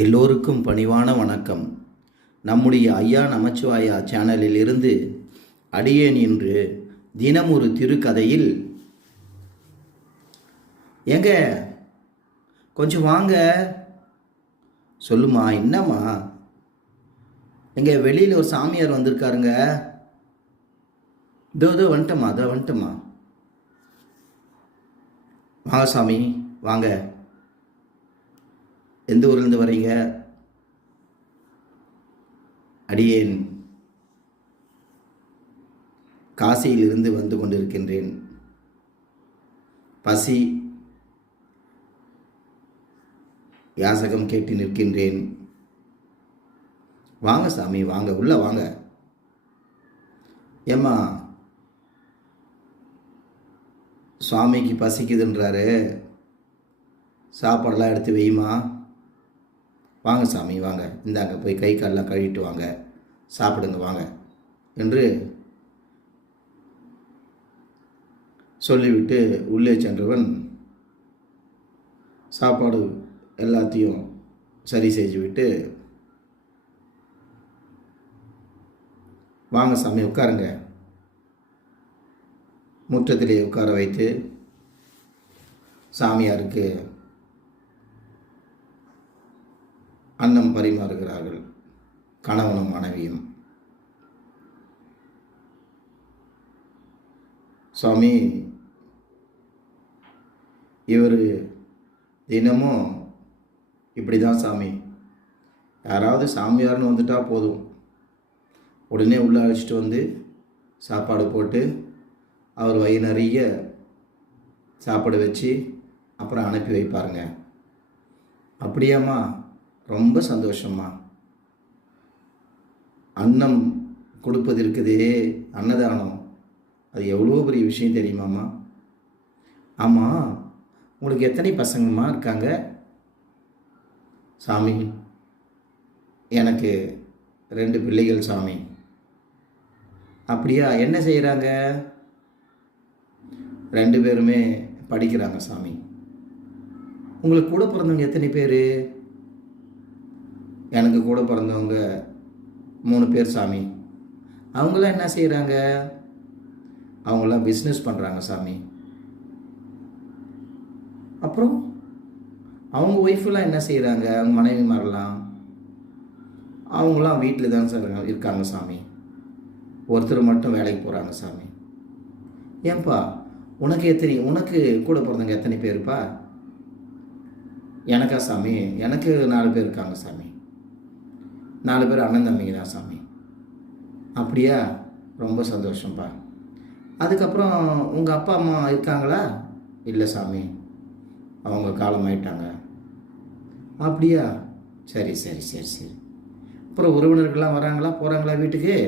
எல்லோருக்கும் பணிவான வணக்கம். நம்முடைய ஐயா நமச்சிவாயா சேனலில் இருந்து அடியேன் இன்று தினம் ஒரு திருக்கதையில் எங்க கொஞ்சம் வாங்க. சொல்லுமா, என்னம்மா? எங்க வெளியில் ஒரு சாமியார் வந்திருக்காருங்க. இதோ வந்துட்டம்மா. வாங்க சாமி, வாங்க. எந்த ஊர்லேருந்து வரீங்க? அடியேன் காசியிலிருந்து வந்து கொண்டிருக்கின்றேன். பசி யாசகம் கேட்டு நிற்கின்றேன். வாங்க சாமி, வாங்க, உள்ள வாங்க. ஏம்மா, சுவாமிக்கு பசிக்குதுன்றாரு, சாப்பாடெல்லாம் எடுத்து வையுமா. வாங்க சாமி, வாங்க, இந்தாங்க, போய் கை காலெலாம் கழுவிட்டு வாங்க, சாப்பிடுங்க வாங்க என்று சொல்லிவிட்டு உள்ளே சென்றவன் சாப்பாடு எல்லாத்தையும் சரி செஞ்சுவிட்டு, வாங்க சாமி உட்காருங்க, முற்றத்திலே உட்கார வைத்து சாமியாருக்கு அன்னம் பரிமாறுகிறார்கள், கணவனும் மனைவியும். சுவாமி, இவர் தினமும் இப்படி தான் சாமி, யாராவது சாமியார்னு வந்துட்டா போதும், உடனே உள்ளே அழைச்சிட்டு வந்து சாப்பாடு போட்டு அவர் வயிறு நிறைய சாப்பாடு வச்சு அப்புறம் அனுப்பி வைப்பாருங்க. அப்படியாம்மா? ரொம்ப சந்தோஷம்மா. அன்னம் கொடுப்பது இருக்குதே, அன்னதானம், அது எவ்வளோ பெரிய விஷயம் தெரியுமாம்மா? ஆமாம், உங்களுக்கு எத்தனை பசங்கம்மா இருக்காங்க? சாமி, எனக்கு 2 பிள்ளைகள் சாமி. அப்படியா? என்ன செய்கிறாங்க? 2 பேருமே படிக்கிறாங்க சாமி. உங்களுக்கு கூட பிறந்தவங்க எத்தனை பேர்? எனக்கு கூட பிறந்தவங்க 3 பேர் சாமி. அவங்களாம் என்ன செய்கிறாங்க? அவங்களாம் பிஸ்னஸ் பண்ணுறாங்க சாமி. அப்புறம் அவங்க ஒய்ஃபெல்லாம் என்ன செய்கிறாங்க? அவங்க மனைவி மாறலாம், அவங்களாம் வீட்டில் தான் சார் இருக்காங்க சாமி. ஒருத்தர் மட்டும் வேலைக்கு போகிறாங்க சாமி. ஏன்பா, உனக்கு கூட பிறந்தவங்க எத்தனை பேருப்பா? எனக்கா சாமி? எனக்கு 4 பேர் இருக்காங்க சாமி. 4 பேர் அண்ணன் தம்பிங்க தான் சாமி. அப்படியா? ரொம்ப சந்தோஷம்ப்பா. அதுக்கப்புறம் உங்கள் அப்பா அம்மா இருக்காங்களா? இல்லை சாமி, அவங்க காலமாயிட்டாங்க. அப்படியா? சரி. அப்புறம் உறவினர்கள்லாம் வராங்களா, போகிறாங்களா வீட்டுக்கு?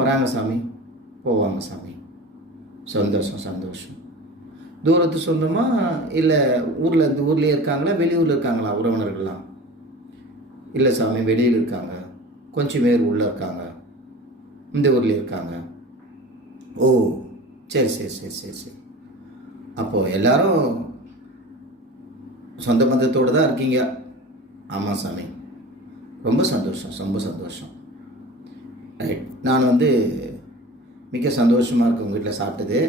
வராங்க சாமி, போவாங்க சாமி. சந்தோஷம். தூரத்து சொந்தமா இல்லை ஊர்லேயே இருக்காங்களா, வெளியூரில் இருக்காங்களா உறவினர்கள்லாம்? இல்லை சாமி, வெளியில் இருக்காங்க, கொஞ்சம் பேர் உள்ளே இருக்காங்க, இந்த ஊர்லேயே இருக்காங்க. ஓ, சரி. அப்போது எல்லாரும் சொந்த பந்தத்தோடு தான் இருக்கீங்க? ஆமாம் சாமி, ரொம்ப சந்தோஷம். ரைட். நான் மிக சந்தோஷமாக இருக்கேன் உங்கள் வீட்டில் சாப்பிட்டது.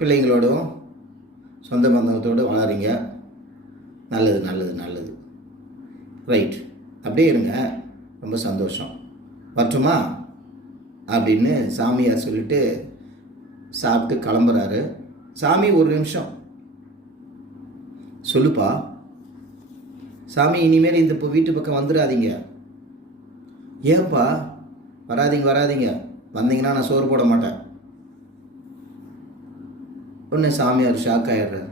பிள்ளைங்களோடும் சொந்த பந்தத்தோடு வளரீங்க. நல்லது. ரைட், அப்படியே இருங்க, ரொம்ப சந்தோஷம். வரட்டுமா அப்படின்னு சாமியார் சொல்லிட்டு சாப்பிட்டு கிளம்புறாரு. சாமி, ஒரு நிமிஷம். சொல்லுப்பா. சாமி, இனிமேல் இந்த வீட்டு பக்கம் வந்துடாதீங்க. ஏன்பா? வராதீங்க, வந்தீங்கன்னா நான் சோறு போட மாட்டேன். உடனே சாமியார் ஷாக் ஆகிடுறாரு.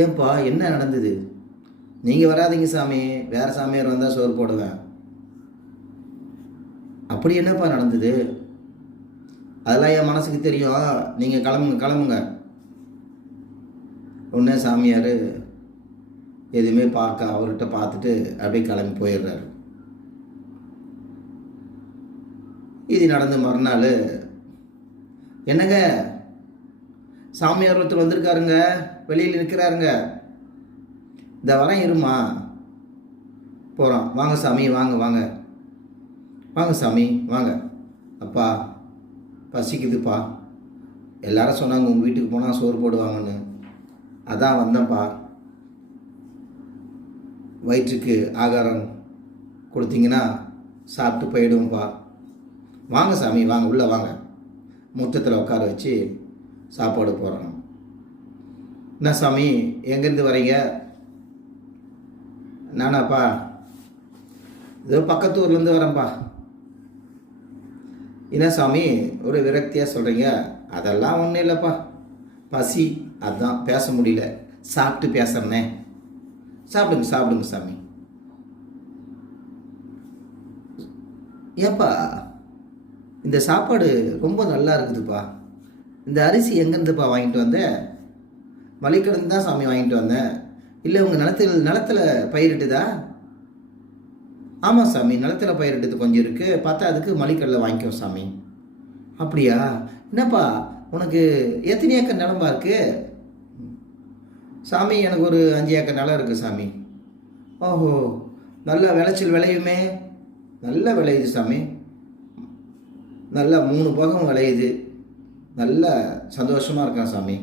ஏன்பா, என்ன நடந்தது? நீங்கள் வராதிங்க சாமி, வேறு சாமியார் வந்தால் சோறு போடுவேன். அப்படி என்னப்பா நடந்தது? அதெல்லாம் என் மனசுக்கு தெரியும், நீங்கள் கிளம்புங்க. உடனே சாமியார் எதுவுமே அவர்கிட்ட பார்த்துட்டு அப்படியே கிளம்பி போயிடுறாரு. இது நடந்த மறுநாள், என்னங்க சாமியார் ஒருத்தர் வந்திருக்காருங்க, வெளியில் நிற்கிறாருங்க. இந்த வரேன் இருமா. போகிறான். வாங்க சாமி, வாங்க வாங்க வாங்க சாமி வாங்க. அப்பா பசிக்குதுப்பா, எல்லாரும் சொன்னாங்க உங்கள் வீட்டுக்கு போனால் சோறு போடுவாங்கன்னு, அதான் வந்தேன்ப்பா. வயிற்றுக்கு ஆகாரம் கொடுத்தீங்கன்னா சாப்பிட்டு போயிடுவோம்ப்பா. வாங்க சாமி வாங்க, உள்ளே வாங்க. முற்றத்தில் உட்கார வச்சு சாப்பாடு போடுறோம். என்ன சாமி எங்கேருந்து வரீங்க? நானாப்பா ஏதோ பக்கத்து ஊர்லேருந்து வரேன்ப்பா. என்ன சாமி ஒரு விரக்தியாக சொல்கிறீங்க? அதெல்லாம் ஒன்றும் இல்லைப்பா, பசி, அதுதான் பேச முடியல, சாப்பிட்டு பேசுகிறேனே. சாப்பிடுங்க சாப்பிடுங்க சாமி. ஏப்பா இந்த சாப்பாடு ரொம்ப நல்லா இருக்குதுப்பா. இந்த அரிசி எங்கேருந்துப்பா வாங்கிட்டு வந்தேன்? மளிகைக்கடைந்து தான் சாமி வாங்கிட்டு வந்தேன். இல்லை உங்கள் நிலத்தில் பயிரிட்டுதா? ஆமாம் சாமி, நிலத்தில் பயிரிட்டது கொஞ்சம் இருக்குது, பார்த்தா அதுக்கு மளிகைக்கடையில் வாங்கிக்கோ சாமி. அப்படியா? என்னப்பா உனக்கு எத்தனை ஏக்கர் நிலம்பா இருக்குது? சாமி எனக்கு ஒரு 5 ஏக்கர் நிலம் இருக்குது சாமி. ஓஹோ, நல்ல விளைச்சல் விளையுமே. நல்லா விளையுது சாமி, நல்லா 3 போகம் விளையுது. நல்ல சந்தோஷமாக இருக்கேன் சாமி,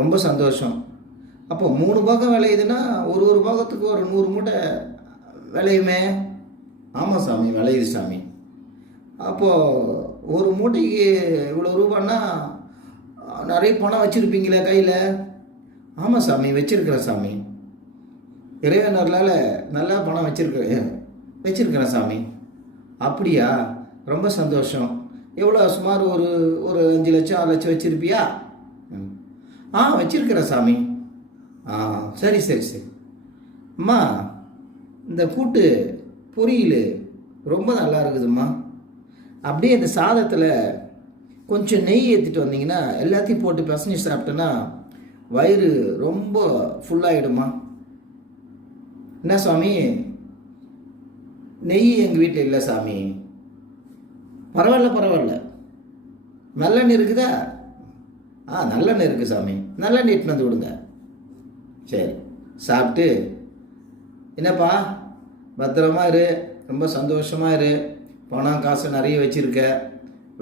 ரொம்ப சந்தோஷம். அப்போ 3 போகம் விளையுதுன்னா ஒரு போகத்துக்கு ஒரு 100 மூட்டை விளையுமே. ஆமாம் சாமி, விளையுது சாமி. அப்போது ஒரு மூட்டைக்கு இவ்வளோ ரூபான்னா நிறைய பணம் வச்சுருப்பீங்களே கையில்? ஆமாம் சாமி, வச்சுருக்கிறேன் சாமி. இறைவனர்களால் நல்லா பணம் வச்சுருக்கிறேன் சாமி. அப்படியா? ரொம்ப சந்தோஷம். எவ்வளோ? சுமார் ஒரு 5 லட்சம் 6 லட்சம் வச்சுருப்பியா? வச்சுருக்கிறேன் சாமி. சரி சரி சரி. அம்மா இந்த கூட்டு பொரியல் ரொம்ப நல்லா இருக்குதும்மா. அப்படியே இந்த சாதத்தில் கொஞ்சம் நெய் ஏற்றிட்டு வந்தீங்கன்னா எல்லாத்தையும் போட்டு பிசைஞ்சு சாப்பிட்டேன்னா வயிறு ரொம்ப ஃபுல்லாகிடுமா. என்ன சாமி, நெய் எங்கள் வீட்டில் இல்லை சாமி. பரவாயில்ல, நல்லெண்ணெய் இருக்குதா? நல்லெண்ணெய் இருக்குது சாமி, நல்லெண்ணெய் இட்டுன்னு வந்து விடுங்க. சரி, சாப்பிட்டு என்னப்பா பத்திரமா இரு, ரொம்ப சந்தோஷமாக இரு, பணம் காசு நிறைய வச்சுருக்க,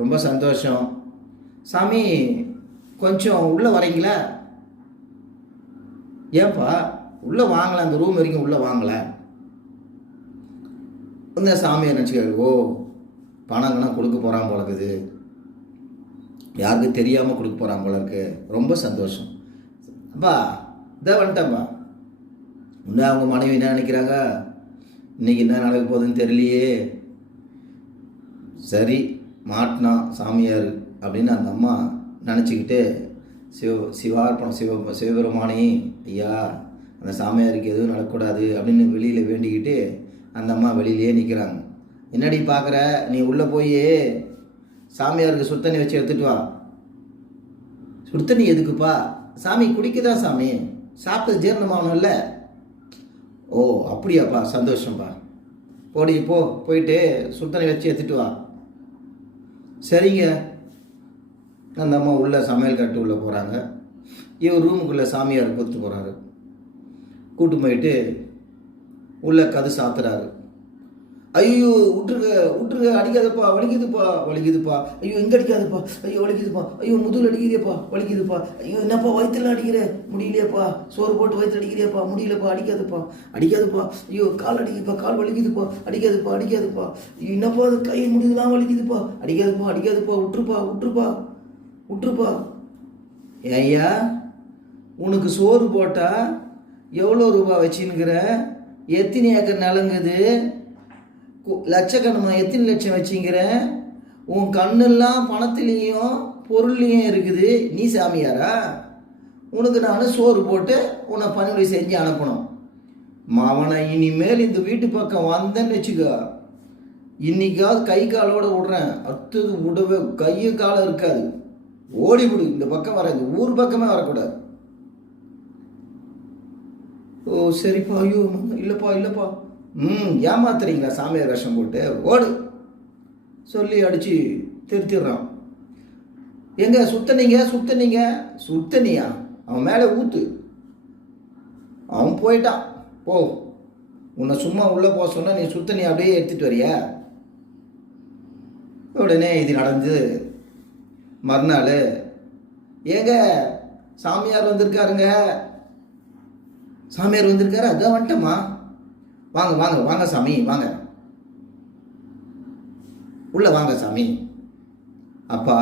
ரொம்ப சந்தோஷம். சாமி கொஞ்சம் உள்ளே வரீங்களா? ஏன்ப்பா உள்ளே வாங்கலை, அந்த ரூம் வரைக்கும் உள்ளே வாங்கலை. இந்த சாமியை நினச்சிக்க, ஓ பணங்கள்லாம் கொடுக்க போகிறான் போல இருக்குது, யாருக்கு தெரியாமல் கொடுக்க போகிறான் போல இருக்கு. ரொம்ப சந்தோஷம். அப்பா இதான் வந்துட்டேன்ப்பா. இன்னும் அவங்க மனைவி என்ன நினைக்கிறாங்க, இன்றைக்கி என்ன நடக்க போகுதுன்னு தெரியலையே. சரி மாட்டினான் சாமியார் அப்படின்னு அந்த அம்மா நினச்சிக்கிட்டு சிவபெருமானி ஐயா அந்த சாமியாருக்கு எதுவும் நடக்கக்கூடாது அப்படின்னு வெளியில் வேண்டிக்கிட்டு அந்த அம்மா வெளியிலே நிற்கிறாங்க. என்னடி பார்க்குற, நீ உள்ளே போய் சாமியாருக்கு சுத்தண்ணி வச்சு எடுத்துகிட்டு வா. சுத்தண்ணி எதுக்குப்பா? சாமி குடிக்குதான் சாமி, சாப்பிட்டு ஜீரணமாகணும்ல. ஓ அப்படியாப்பா, சந்தோஷம்ப்பா. போயிட்டு சுத்தண்ணி வச்சு எடுத்துகிட்டு வா. சரிங்க. அந்த அம்மா உள்ள சமையல் கட்டு உள்ளே போகிறாங்க. இவர் ரூமுக்குள்ளே சாமியார் கூப்பிட்டு போகிறாரு. கூட்டு போயிட்டு உள்ள கது சாத்துறாரு. ஐயோ விட்டுருங்க, அடிக்காதப்பா, வலிக்குதுப்பா. ஐயோ இங்கே அடிக்காதப்பா, ஐயோ வலிக்குதுப்பா, ஐயோ முதுகில் அடிக்கிறியப்பா, வலிக்குதுப்பா. ஐயோ என்னப்பா வயிற்றுல அடிக்கிற, முடியலையப்பா, சோறு போட்டு வயிற்றுல அடிக்கிறியப்பா, முடியலப்பா, அடிக்காதுப்பா. ஐயோ கால் அடிக்குதுப்பா, கால் வலிக்குதுப்பா, அடிக்காதுப்பா. ஐயோ என்னப்பா அது கை முடியலாம் வலிக்குதுப்பா, அடிக்காதுப்பா, விட்டுருப்பா. ஐயா உனக்கு சோறு போட்டா எவ்வளோ ரூபா வச்சுன்னுக்கிற? எத்தனை ஏக்கர் நிலங்குது? லட்சக்கணமா எத்தனை லட்சம் வச்சுங்கிற? உன் கண்ணெல்லாம் பணத்துலேயும் பொருள்லேயும் இருக்குது. நீ சாமியாரா? உனக்கு நான் சோறு போட்டு உன்னை பணிவிடை செஞ்சு அனுப்பணும். அவனை இனிமேல் இந்த வீட்டு பக்கம் வந்தேன்னு வச்சுக்கோ, இன்னைக்காவது கை காலோடு விடுறேன், அடுத்தது விடவே கையை காலம் இருக்காது. ஓடிவிடு, இந்த பக்கம் வர, இந்த ஊர் பக்கமே வரக்கூடாது. ஓ சரிப்பா. ஐயோ இல்லைப்பா. ஏமாத்துறீங்களா சாமியார் வேஷம் போட்டு? ஓடு சொல்லி அடித்து திருத்திடுறான். எங்க சுத்தனீங்க? சுத்தனியா? அவன் மேலே ஊத்து. அவன் போயிட்டான். போ, உன்னை சும்மா உள்ளே போக சொன்னால் நீ சுத்த நீ அப்படியே எடுத்துகிட்டு வரியா? உடனே இது நடந்து மறுநாள், ஏங்க சாமியார் வந்திருக்காருங்க, சாமியார் வந்திருக்காரு, அதான் வந்துட்டோமா, வாங்க வாங்க வாங்க சாமி, வாங்க உள்ள வாங்க சாமி. அப்பா,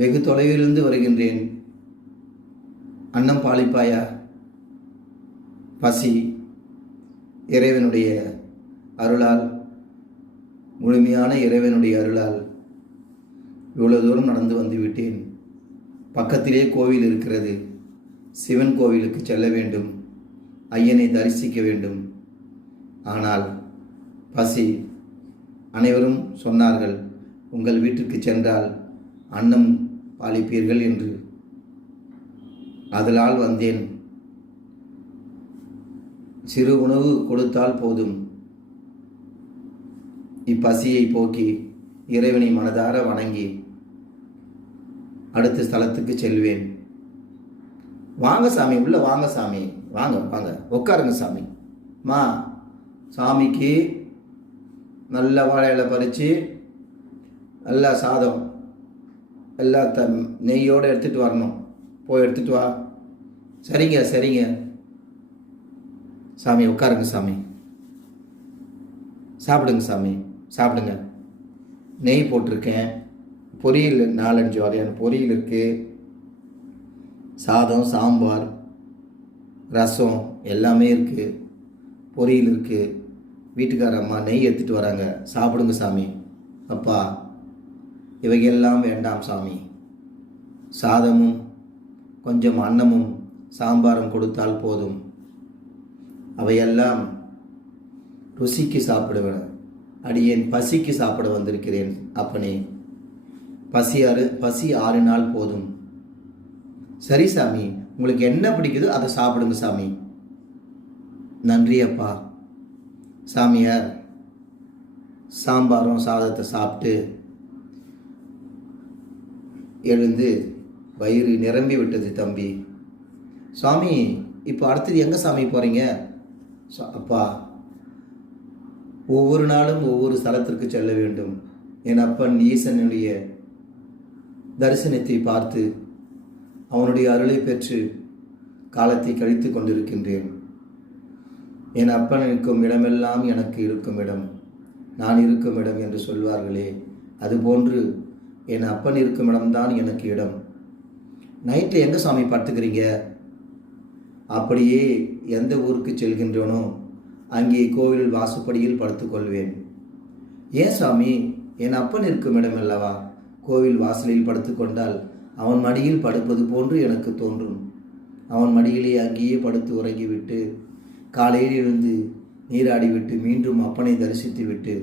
வெகு தொலைவிலிருந்து வருகின்றேன், அன்னம் பாலிப்பாயா? பசி இறைவனுடைய அருளால், முழுமையான இறைவனுடைய அருளால் இவ்வளோ தூரம் நடந்து வந்து விட்டேன். பக்கத்திலே கோவில் இருக்கிறது, சிவன் கோவிலுக்கு செல்ல வேண்டும், ஐயனை தரிசிக்க வேண்டும். ஆனால் பசி. அனைவரும் சொன்னார்கள், உங்கள் வீட்டுக்கு சென்றால் அன்னம் பாலிப்பீர்கள் என்று. அதனால் வந்தேன். சிறு உணவு கொடுத்தால் போதும். இப்பசியை போக்கி இறைவனை மனதார வணங்கி அடுத்த ஸ்தலத்துக்கு செல்வேன். வாங்க சாமி, உள்ள வாங்க சாமி, வாங்க வாங்க உட்காருங்க சாமி. மா, சாமிக்கு நல்ல வாழையில பறித்து நல்லா சாதம் எல்லா நெய்யோடு எடுத்துகிட்டு வரணும். போய் எடுத்துகிட்டு வா. சரிங்க சரிங்க. சாமி உட்காருங்க சாமி, சாப்பிடுங்க சாமி, சாப்பிடுங்க. நெய் போட்டிருக்கேன், பொரியல் 4-5 வகையான பொரியல் இருக்குது, சாதம், சாம்பார், ரசம் எல்லாமே இருக்குது, பொரியல் இருக்குது. வீட்டுக்கார அம்மா நெய் எடுத்துகிட்டு வராங்க, சாப்பிடுங்க சாமி. அப்பா, இவையெல்லாம் வேண்டாம் சாமி, சாதமும் கொஞ்சம் அன்னமும் சாம்பாரும் கொடுத்தால் போதும். அவையெல்லாம் ருசிக்கு சாப்பிடுவேன், அடியேன் பசிக்கு சாப்பிட வந்திருக்கிறேன் அப்பனே. பசி 6 நாள் போதும். சரி சாமி, உங்களுக்கு என்ன பிடிக்குதோ அதை சாப்பிடுங்க சாமி. நன்றி அப்பா. சாமியார் சாம்பாரும் சாதத்தை சாப்பிட்டு எழுந்து, வயிறு நிரம்பி விட்டது தம்பி. சாமி, இப்போ அடுத்தது எங்கே சாமி போகிறீங்க? அப்பா, ஒவ்வொரு நாளும் ஒவ்வொரு ஸ்தலத்திற்கு செல்ல வேண்டும். என் அப்பன் ஈசனுடைய தரிசனத்தை பார்த்து அவனுடைய அருளை பெற்று காலத்தை கழித்து கொண்டிருக்கின்றேன். என் அப்பன் இருக்கும் இடமெல்லாம் எனக்கு இருக்கும் இடம், நான் இருக்கும் இடம் என்று சொல்வார்களே, அதுபோன்று என் அப்பன் இருக்கும் இடம்தான் எனக்கு இடம். நைட்டில் எங்கே சாமி படுத்துக்கிறீங்க? அப்படியே எந்த ஊருக்கு செல்கின்றனோ அங்கே கோவில் வாசுப்படியில் படுத்துக்கொள்வேன். ஏன் சாமி? என் அப்பன் இருக்கும் இடம் அல்லவா, கோவில் வாசலில் படுத்துக்கொண்டால் அவன் மடியில் படுப்பது போன்று எனக்கு தோன்றும். அவன் மடியிலே அங்கேயே படுத்து உறங்கிவிட்டு காலையில் எழுந்து நீராடிவிட்டு மீண்டும் அப்பனை தரிசித்து விட்டு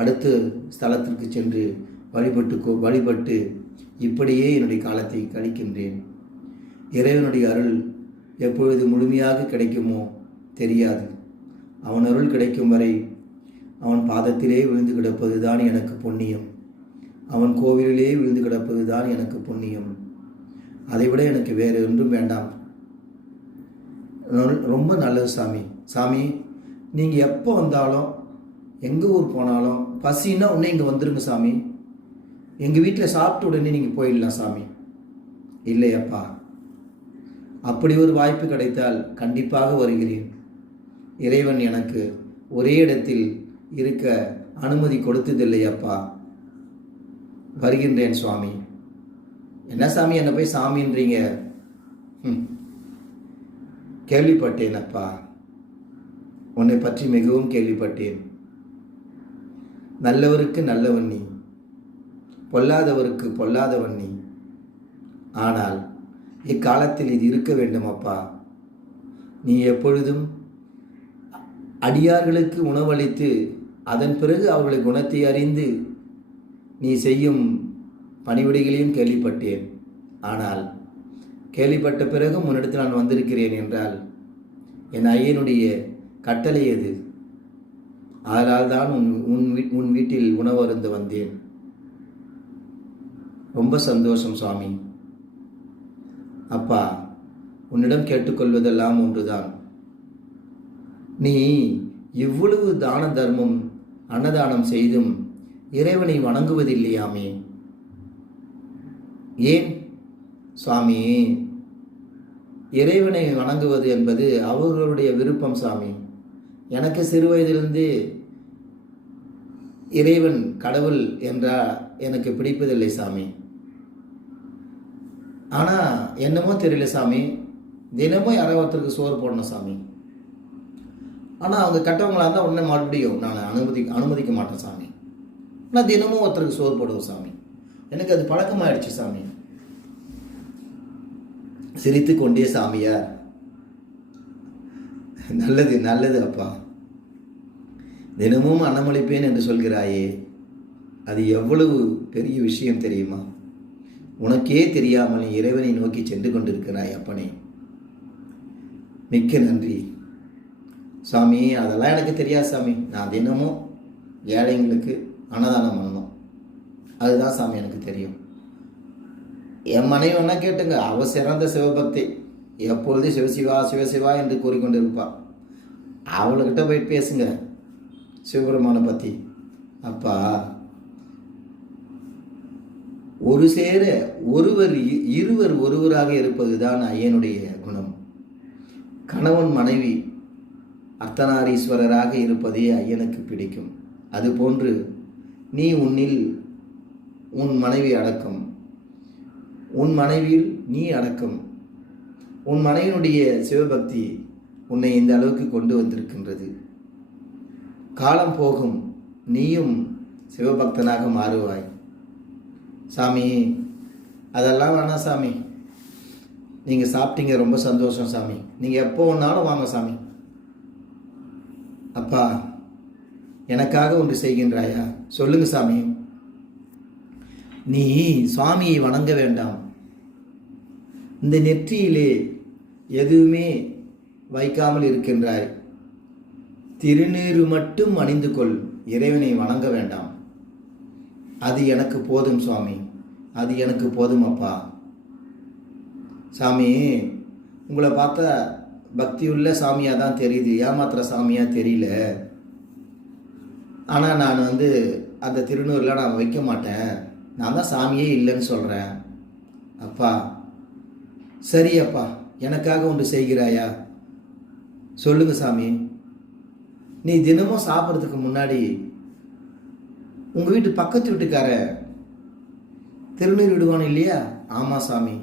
அடுத்த ஸ்தலத்திற்கு சென்று வழிபட்டு இப்படியே என்னுடைய காலத்தை கழிக்கின்றேன். இறைவனுடைய அருள் எப்பொழுது முழுமையாக கிடைக்குமோ தெரியாது. அவன் அருள் கிடைக்கும் வரை அவன் பாதத்திலே விழுந்து கிடப்பது தான் எனக்கு புண்ணியம், அவன் கோவிலிலே விழுந்து கிடப்பது தான் எனக்கு புண்ணியம். அதைவிட எனக்கு வேறு ஒன்றும் வேண்டாம். ரொம்ப நல்லது சாமி. சாமி, நீங்கள் எப்போ வந்தாலும் எங்கள் ஊர் போனாலும் பசின்னா உடனே இங்கே வந்துருங்க சாமி. எங்கள் வீட்டில் சாப்பிட்டு உடனே நீங்கள் போயிடலாம் சாமி. இல்லையப்பா, அப்படி ஒரு வாய்ப்பு கிடைத்தால் கண்டிப்பாக வருகிறேன். இறைவன் எனக்கு ஒரே இடத்தில் இருக்க அனுமதி கொடுத்ததில்லையப்பா. வருகின்றேன் சுவாமி. என்ன சாமி, என்னை போய் சாமின்றீங்க? கேள்விப்பட்டேன் அப்பா, உன்னை பற்றி மிகவும் கேள்விப்பட்டேன். நல்லவருக்கு நல்லவன் நீ, பொல்லாதவருக்கு பொல்லாதவன் நீ. ஆனால் இக்காலத்தில் இது இருக்க வேண்டும் அப்பா. நீ எப்பொழுதும் அடியார்களுக்கு உணவளித்து அதன் பிறகு அவர்களை குணத்தை அறிந்து நீ செய்யும் பணிவிடைகளையும் கேள்விப்பட்டேன். ஆனால் கேள்விப்பட்ட பிறகு முன்னிடத்தில் நான் வந்திருக்கிறேன் என்றால் என் ஐயனுடைய கட்டளை எது? அதனால் தான் உன் வீட்டில் உணவு அருந்த வந்தேன். ரொம்ப சந்தோஷம் சுவாமி. அப்பா, உன்னிடம் கேட்டுக்கொள்வதெல்லாம் ஒன்றுதான். நீ இவ்வளவு தான தர்மம் அன்னதானம் செய்தும் இறைவனை வணங்குவதில்லையாமே? ஏன் சுவாமி? இறைவனை வணங்குவது என்பது அவர்களுடைய விருப்பம் சாமி. எனக்கு சிறு வயதிலிருந்து இறைவன் கடவுள் என்றால் எனக்கு பிடிப்பதில்லை சாமி. ஆனால் என்னமோ தெரியல சாமி, தினமும் யாரோ ஒருத்தருக்கு சோறு போடணும் சாமி. ஆனால் அவங்க கட்டவங்களாக இருந்தால் உடனே மறுபடியும் நான் அனுமதிக்க மாட்டேன் சாமி. ஆனால் தினமும் ஒருத்தருக்கு சோறு போடுவோம் சாமி. எனக்கு அது பழக்கமாயிடுச்சு சாமி. சிரித்து கொண்டே சாமியார், நல்லது நல்லது அப்பா, தினமும் அன்னமளிப்பேன் என்று சொல்கிறாயே, அது எவ்வளவு பெரிய விஷயம் தெரியுமா? உனக்கே தெரியாமல் இறைவனை நோக்கி சென்று கொண்டிருக்கிறாய் அப்பனே. மிக்க நன்றி சாமி. அதெல்லாம் எனக்கு தெரியாது சாமி. நான் தினமும் ஏழைங்களுக்கு அன்னதானம் பண்ணணும், அதுதான் சாமி எனக்கு தெரியும். என் மனைவி வேணா கேட்டுங்க, அவ சிறந்த சிவபக்தி, எப்பொழுது சிவசிவா சிவசிவா என்று கூறிக்கொண்டிருப்பாள். அவளுக்கிட்ட போயிட்டு பேசுங்க சிவபெருமானை பற்றி. அப்பா, ஒரு சேர ஒருவர் இருவர் ஒருவராக இருப்பது தான் ஐயனுடைய குணம். கணவன் மனைவி அர்த்தநாரீஸ்வரராக இருப்பதே ஐயனுக்கு பிடிக்கும். அதுபோன்று நீ உன்னில் உன் மனைவி அடக்கம், உன் மனைவியில் நீ அடக்கம், உன் மனைவியினுடைய சிவபக்தி உன்னை இந்த அளவுக்கு கொண்டு வந்திருக்கின்றது. காலம் போகும், நீயும் சிவபக்தனாக மாறுவாய் சாமி. அதெல்லாம் வேணாம் சாமி. நீங்கள் சாப்பிட்டீங்க, ரொம்ப சந்தோஷம் சாமி. நீங்கள் எப்போ ஒன்றாலும் வாங்க சாமி. அப்பா, எனக்காக ஒன்று செய்கின்றாயா? சொல்லுங்க சாமி. நீ சுவாமியை வணங்க வேண்டாம். இந்த நெற்றியிலே எதுவுமே வைக்காமல் இருக்கின்றாய். திருநீறு மட்டும் அணிந்து கொள். இறைவனை வணங்க வேண்டாம். அது எனக்கு போதும் சுவாமி, அது எனக்கு போதும் அப்பா. சாமி, உங்களை பார்த்தா பக்தியுள்ள சாமியாக தான் தெரியுது, ஏமாத்துற சாமியாக தெரியல. ஆனால் நான் அந்த திருநூறில் நான் வைக்க மாட்டேன். நான் தான் சாமியே இல்லைன்னு சொல்கிறேன். அப்பா, சரி அப்பா, எனக்காக ஒன்று செய்கிறாயா? சொல்லுங்க சாமி. நீ தினமும் சாப்பிட்றதுக்கு முன்னாடி உங்கள் வீட்டு பக்கத்து வீட்டுக்கார திருநீர் விடுவான் இல்லையா? ஆமாம் சாமி.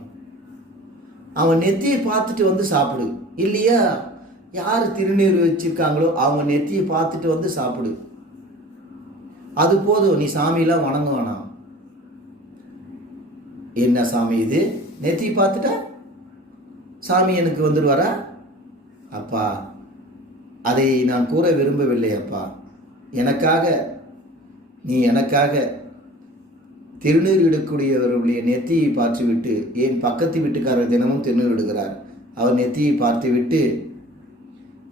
அவன் நெத்தியை பார்த்துட்டு சாப்பிடு. இல்லையா, யார் திருநீர் வச்சிருக்காங்களோ அவங்க நெத்தியை பார்த்துட்டு சாப்பிடு. அது போதும், நீ சாமியெல்லாம் வணங்க வேணாம். என்ன சாமி இது? நெத்தியை பார்த்துட்டா சாமி எனக்கு வந்துடுவாரா? அப்பா, அதை நான் கூற விரும்பவில்லை அப்பா. நீ எனக்காக திருநீர் இடக்கூடியவர்களுடைய நெத்தியை பார்த்துவிட்டு, என் பக்கத்து வீட்டுக்காரர் தினமும் திருநீர் இடுகிறார், அவர் நெத்தியை பார்த்துவிட்டு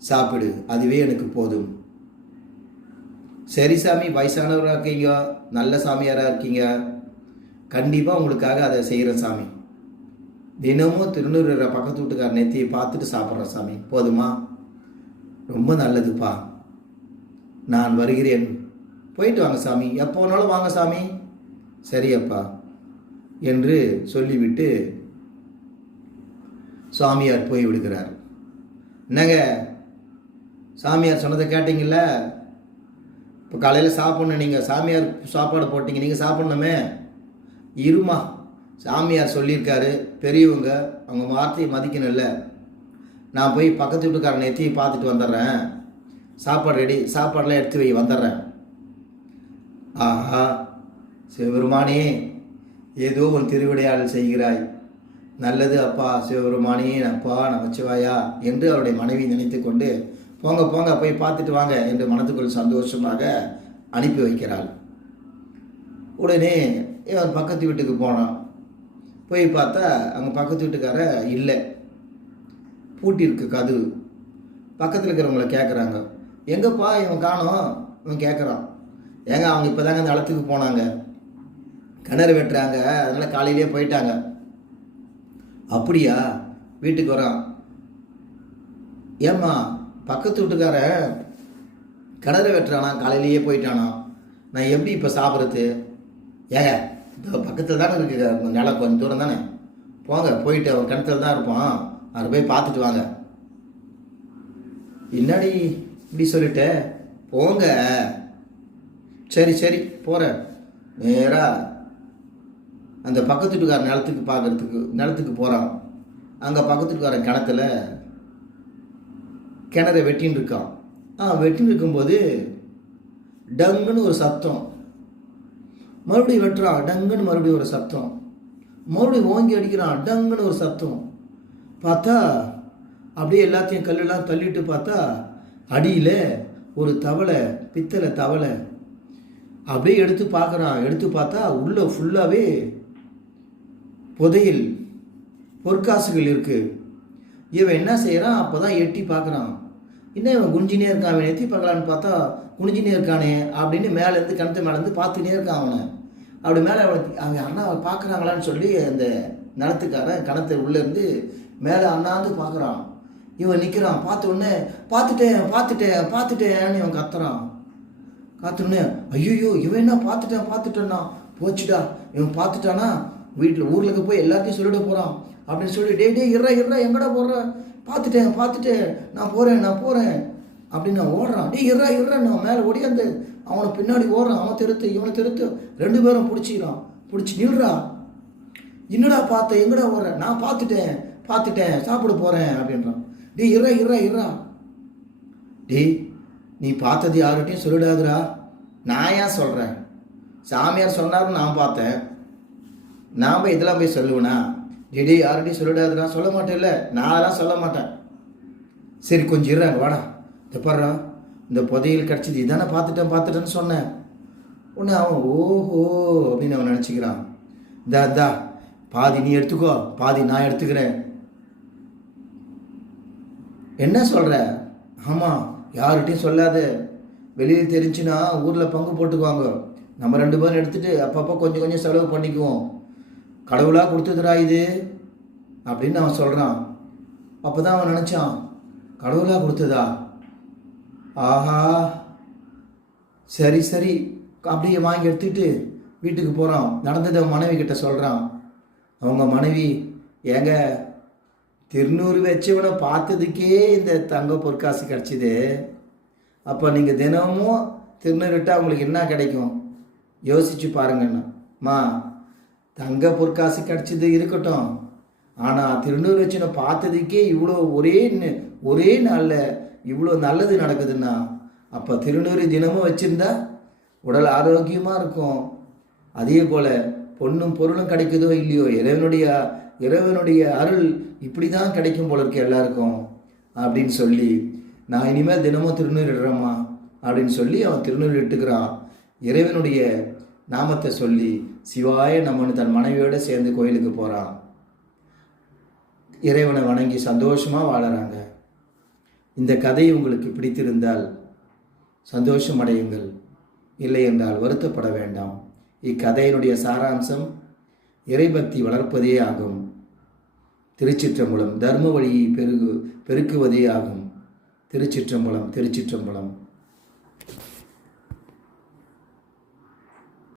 சாப்பிடு. அதுவே எனக்கு போதும். சரி சாமி, வயசானவராக இருக்கீங்க, நல்ல சாமியாராக இருக்கீங்க, கண்டிப்பாக உங்களுக்காக அதை செய்கிறேன் சாமி. தினமும் திருநூறு பக்கத்து வீட்டுக்கார நெத்தியை பார்த்துட்டு சாப்பிட்றேன் சாமி. போதுமா? ரொம்ப நல்லதுப்பா, நான் வருகிறேன். போயிட்டு வாங்க சாமி, எப்போ வேணாலும் வாங்க சாமி. சரியப்பா என்று சொல்லிவிட்டு சாமியார் போய் விடுகிறார். என்னங்க, சாமியார் சொன்னதை கேட்டீங்கல்ல? இப்போ காலையில் சாப்பிட்ணும், நீங்கள் சாமியார் சாப்பாடு போட்டீங்க, நீங்கள் சாப்பிட்ணுமே. இருமா, சாமியார் சொல்லியிருக்காரு, பெரியவங்க அவங்க வார்த்தையை மதிக்கணும்ல. நான் போய் பக்கத்து வீட்டுக்காரன் நெத்தியை பார்த்துட்டு வந்துடுறேன். சாப்பாடு ரெடி, சாப்பாடெலாம் எடுத்து வை, வந்துடுறேன். ஆஹா, சிவபெருமானே, ஏதோ உன் திருவிடையாடல் செய்கிறாய். நல்லது அப்பா சிவபெருமானே, அப்பா நமச்சிவாயா என்று அவருடைய மனைவி நினைத்து கொண்டு, போங்க போங்க போய் பார்த்துட்டு வாங்க என்று மனத்துக்குள் சந்தோஷமாக அனுப்பி வைக்கிறாள். உடனே இவன் பக்கத்து வீட்டுக்கு போனான். போய் பார்த்தா அங்கே பக்கத்து வீட்டுக்கார இல்லை, பூட்டிருக்கு கதவு. பக்கத்தில் இருக்கிறவங்கள கேட்குறாங்க, எங்கப்பா இவன் காணோம்? இவன் கேட்குறான், ஏங்க அவங்க இப்போ தாங்க அந்த இடத்துக்கு போனாங்க, கிணறு வெட்டுறாங்க, அதனால் காலையிலே போயிட்டாங்க. அப்படியா? வீட்டுக்கு வரான். ஏம்மா, பக்கத்து வீட்டுக்காரன் கிணறு வெட்டுறானா, காலையிலேயே போயிட்டானா, நான் எப்படி இப்போ சாப்பிட்றது? ஏங்க, இந்த பக்கத்தில் தானே இருக்குது நிலம், கொஞ்சம் தூரம் தானே, போங்க போயிட்டு அவன் கிணத்துல தான் இருப்பான், அதை போய் பார்த்துட்டு வாங்க. என்னடி இப்படி சொல்லிட்ட? போங்க. சரி சரி போகிறேன். நேராக அந்த பக்கத்து வீட்டுக்காரன் நிலத்துக்கு போகிறான். அங்கே பக்கத்து வீட்டுக்காரன் கிணறை வெட்டின்னு இருக்கான். வெட்டின்னு இருக்கும்போது டங்குன்னு ஒரு சத்தம். மறுபடியும் வெட்டுறான், டங்குன்னு மறுபடியும் ஒரு சத்தம். மறுபடியும் ஓங்கி அடிக்கிறான், டங்குன்னு ஒரு சத்தம். பார்த்தா அப்படியே எல்லாத்தையும் கல்லெல்லாம் தள்ளிட்டு பார்த்தா அடியில் ஒரு தவளை, பித்தளை தவளை. அப்படியே எடுத்து பார்க்குறான். எடுத்து பார்த்தா உள்ள ஃபுல்லாகவே புதையல் பொற்காசுகள் இருக்குது. இவன் என்ன செய்கிறான், அப்போ தான் எட்டி பார்க்குறான். இன்னும் இவன் குனிஞ்சினே இருக்கான். அவன் எத்தி பார்க்கலான்னு பார்த்தா குனிஞ்சினே இருக்கானே அப்படின்னு மேலேருந்து கிணத்து மேலேருந்து பார்த்துக்கினே இருக்கான். அவனை அப்படி மேலே அவங்க அண்ணா பார்க்குறாங்களான்னு சொல்லி அந்த நிலத்துக்காரன் கிணத்து உள்ளேருந்து மேலே அண்ணாந்து பார்க்குறான். இவன் நிற்கிறான். பார்த்த உடனே பார்த்துட்டேன்னு இவன் கத்துறான். காத்துடனே ஐயோ இவன் என்ன பார்த்துட்டேன்னா போச்சுடா, இவன் பார்த்துட்டானா ஊரில் போய் எல்லாத்தையும் சொல்லிட போகிறான் அப்படின்னு சொல்லி டே இறா எங்கடா போடுற, பார்த்துட்டேன் நான் போகிறேன் அப்படின்னு நான் ஓடுறான். இறா நான் மேலே ஓடியாந்து அவனை பின்னாடி ஓடுறான். அவன் இவனை தெருத்து 2 பேரும் பிடிச்சி நில்றா, என்னடா பார்த்த, எங்கடா ஓடுற? நான் பார்த்துட்டேன் சாப்பிட போகிறேன் அப்படின்றான். இறா நீ பார்த்தது யார்கிட்டையும் சொல்லிடாதுரா. நான் ஏன் சொல்கிறேன்? சாமியார் சொன்னார்னு நான் பார்த்தேன், நான் போய் இதெல்லாம் போய் சொல்லுவேனா? யார்கிட்டையும் சொல்லிடாதுரா. சொல்ல மாட்டேன்ல, நான்லாம் சொல்ல மாட்டேன். சரி கொஞ்சம் இறாங்க வாடா, தப்பாடுறா, இந்த புதையல் கிடச்சிது இதானே பார்த்துட்டேன்னு சொன்னேன். உடனே அவன் ஓஹோ அப்படின்னு அவன் நினச்சிக்கிறான். இந்தா பாதி நீ எடுத்துக்கோ, பாதி நான் எடுத்துக்கிறேன். என்ன சொல்கிற? ஆமாம், யார்கிட்டையும் சொல்லாத, வெளியில் தெரிஞ்சுன்னா ஊரில் பங்கு போட்டுக்குவாங்க. நம்ம 2 பேரும் எடுத்துகிட்டு அப்பப்போ கொஞ்சம் செலவு பண்ணிக்குவோம். கடவுளாக கொடுத்ததுடா இது அப்படின்னு அவன் சொல்கிறான். அப்போ தான் அவன் நினச்சான், கடவுளாக கொடுத்ததா? ஆஹா, சரி அப்படியே வாங்கி எடுத்துக்கிட்டு வீட்டுக்கு போகிறான். நடந்ததை அவன் மனைவி கிட்ட சொல்கிறான். அவங்க மனைவி, ஏங்க திருநூறு வச்சவனை பார்த்ததுக்கே இந்த தங்க பொற்காசு கிடச்சிது, அப்போ நீங்கள் தினமும் திருநூறு விட்டால் உங்களுக்கு என்ன கிடைக்கும் யோசிச்சு பாருங்கண்ணா. தங்க பொற்காசு கிடச்சிது இருக்கட்டும், ஆனால் திருநூறு வச்சவனை பார்த்ததுக்கே இவ்வளோ ஒரே நாளில் இவ்வளோ நல்லது நடக்குதுன்னா, அப்போ திருநூறு தினமும் வச்சுருந்தா உடல் ஆரோக்கியமாக இருக்கும். அதே போல் பொண்ணும் பொருளும் கிடைக்குதோ இல்லையோ, இறைவனுடைய அருள் இப்படி தான் கிடைக்கும் போல இருக்கு எல்லாருக்கும் அப்படின்னு சொல்லி, நான் இனிமேல் தினமும் திருநூறு இடுறேம்மா அப்படின்னு சொல்லி அவன் திருநூறு இட்டுக்கிறான். இறைவனுடைய நாமத்தை சொல்லி சிவாய நம்மன்னு தன் மனைவியோடு சேர்ந்து கோயிலுக்கு போகிறான். இறைவனை வணங்கி சந்தோஷமாக வாழறாங்க. இந்த கதை உங்களுக்கு பிடித்திருந்தால் சந்தோஷம் அடையுங்கள், இல்லை என்றால் வருத்தப்பட வேண்டாம். இக்கதையினுடைய சாராம்சம் இறைபக்தி வளர்ப்பதே ஆகும். திருச்சிற்றம்பலம் தர்ம வழியை பெருக்குவதே ஆகும். திருச்சிற்றம்பலம்.